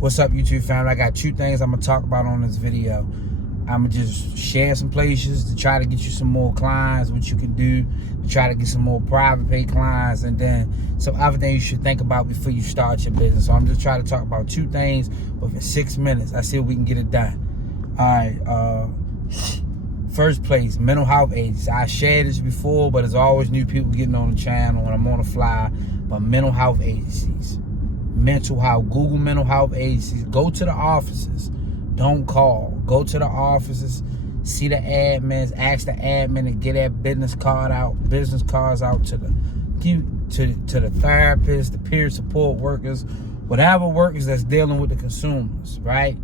What's up, YouTube family? I got two things I'm gonna talk about on this video. I'm gonna just share some places to try to get you some more clients, what you can do to try to get some more private pay clients, and then some other things you should think about before you start your business. So I'm just trying to talk about two things within 6 minutes. I see if we can get it done. All right. First place, mental health agencies. I shared this before, but there's always new people getting on the channel when I'm on the fly. But mental health agencies. Mental health, Google mental health agencies. Go to the offices, don't call. Go to the offices, see the admins, ask the admin to get that business cards out to the therapists, the peer support workers, whatever workers that's dealing with the consumers, right?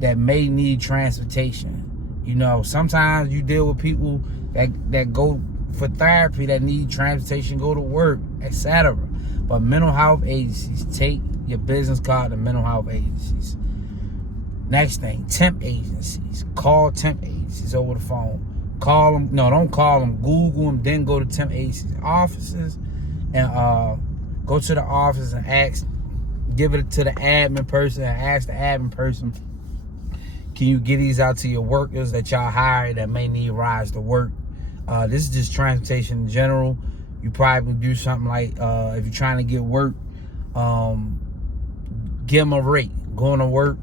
That may need transportation. You know, sometimes you deal with people that go for therapy that need transportation, go to work, etc. But mental health agencies, take your business card to mental health agencies. Next thing, temp agencies. Call temp agencies over the phone. Call them. No, don't call them. Google them, then go to temp agencies offices and go to the office and ask, give it to the admin person and ask the admin person, can you get these out to your workers that y'all hire that may need rides to work? This is just transportation in general. You probably do something like, if you're trying to get work, give them a rate. Going to work,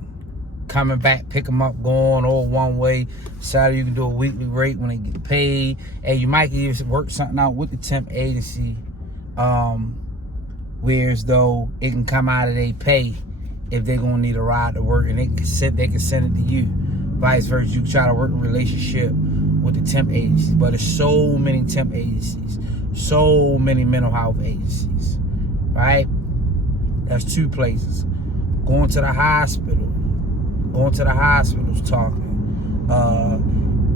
coming back, pick them up, going all one way. Saturday you can do a weekly rate when they get paid. And you might even work something out with the temp agency, whereas though it can come out of their pay if they're gonna need a ride to work, and they can send it to you. Vice versa, you can try to work a relationship with the temp agencies. But there's so many temp agencies, so many mental health agencies, right? That's two places. Going to the hospitals talking.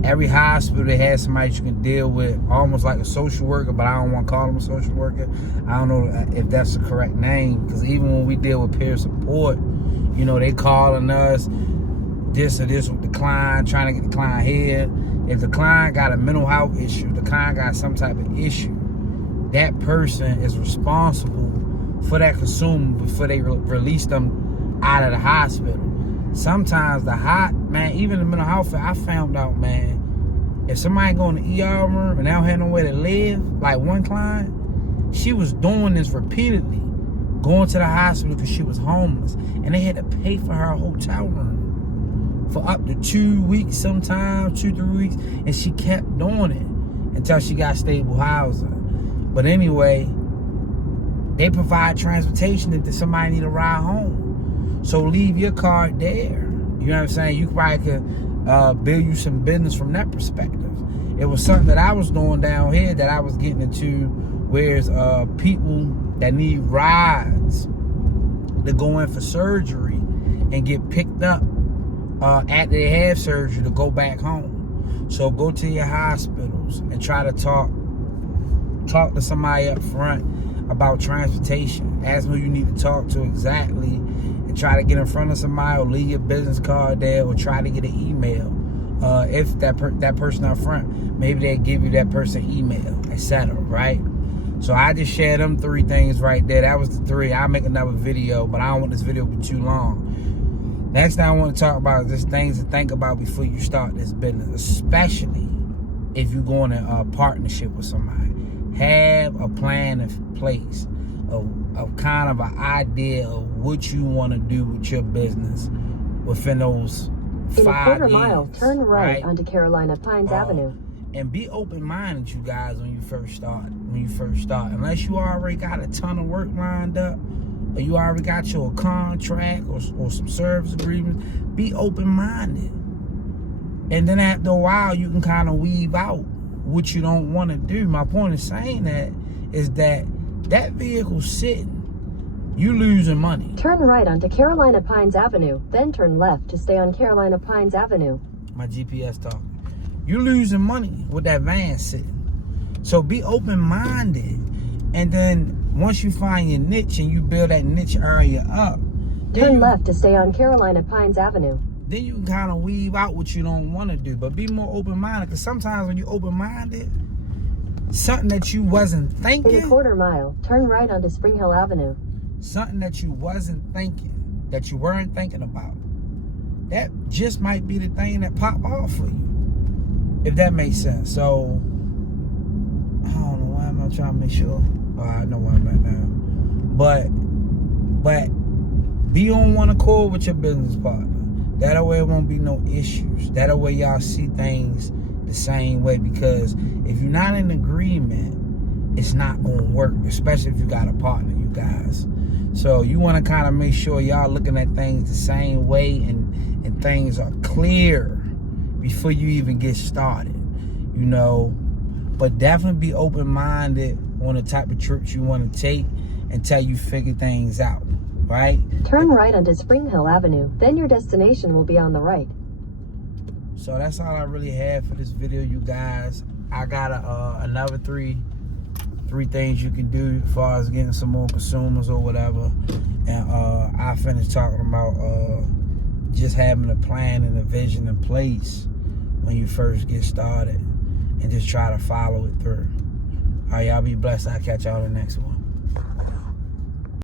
Every hospital that has somebody you can deal with, almost like a social worker, but I don't want to call them a social worker. I don't know if that's the correct name, because even when we deal with peer support, you know, they calling us this or this with the client, trying to get the client here. If the client got a mental health issue, the client got some type of issue, that person is responsible for that consumer before they release them out of the hospital. Sometimes even the mental health, I found out, man, if somebody go in the ER room and they don't have nowhere to live, like one client, she was doing this repeatedly, going to the hospital because she was homeless, and they had to pay for her hotel room for up to 2 weeks, sometimes 2-3 weeks, and she kept doing it until she got stable housing. But anyway, they provide transportation if somebody need a ride home. So leave your card there. You know what I'm saying? You probably could build you some business from that perspective. It was something that I was doing down here that I was getting into, whereas people that need rides to go in for surgery and get picked up after they have surgery to go back home. So go to your hospitals and try to talk to somebody up front about transportation. Ask them who you need to talk to exactly, and try to get in front of somebody, or leave your business card there, or try to get an email. If that person up front, maybe they give you that person email, etc. Right? So I just shared them three things right there. That was the three. I'll make another video, but I don't want this video to be too long. Next thing I want to talk about is just things to think about before you start this business, especially if you're going in a partnership with somebody. Have a plan in place of kind of an idea of what you want to do with your business within those 5 years. In a quarter mile, turn right onto Carolina Pines Avenue. And be open-minded, you guys, when you first start. Unless you already got a ton of work lined up, or you already got your contract or some service agreements, be open-minded. And then after a while, you can kind of weave out what you don't want to do. My point of saying that is that vehicle's sitting. You losing money. Turn right onto Carolina Pines Avenue, then turn left to stay on Carolina Pines Avenue. My GPS talking. You losing money with that van sitting. So be open-minded. And then once you find your niche and you build that niche area up, turn left to stay on Carolina Pines Avenue. Then you can kind of weave out what you don't want to do. But be more open-minded, because sometimes when you're open-minded, something that you wasn't thinking. In a quarter mile, turn right onto Spring Hill Avenue. Something that you wasn't thinking that you weren't thinking about. That just might be the thing that pop off for you, if that makes sense. So I don't know, why am I trying to make sure? Oh, I know where I'm at now. But be on one accord with your business partner. That way it won't be no issues. That way y'all see things the same way. Because if you're not in agreement, it's not gonna work, especially if you got a partner, you guys. So you want to kind of make sure y'all looking at things the same way, and things are clear before you even get started, you know. But definitely be open-minded on the type of trips you want to take until you figure things out, right? Turn right onto Spring Hill Avenue, then your destination will be on the right. So that's all I really have for this video, you guys. I got another three things you can do as far as getting some more consumers or whatever. And I finished talking about just having a plan and a vision in place when you first get started, and just try to follow it through. All right, y'all be blessed. I'll catch y'all in the next one.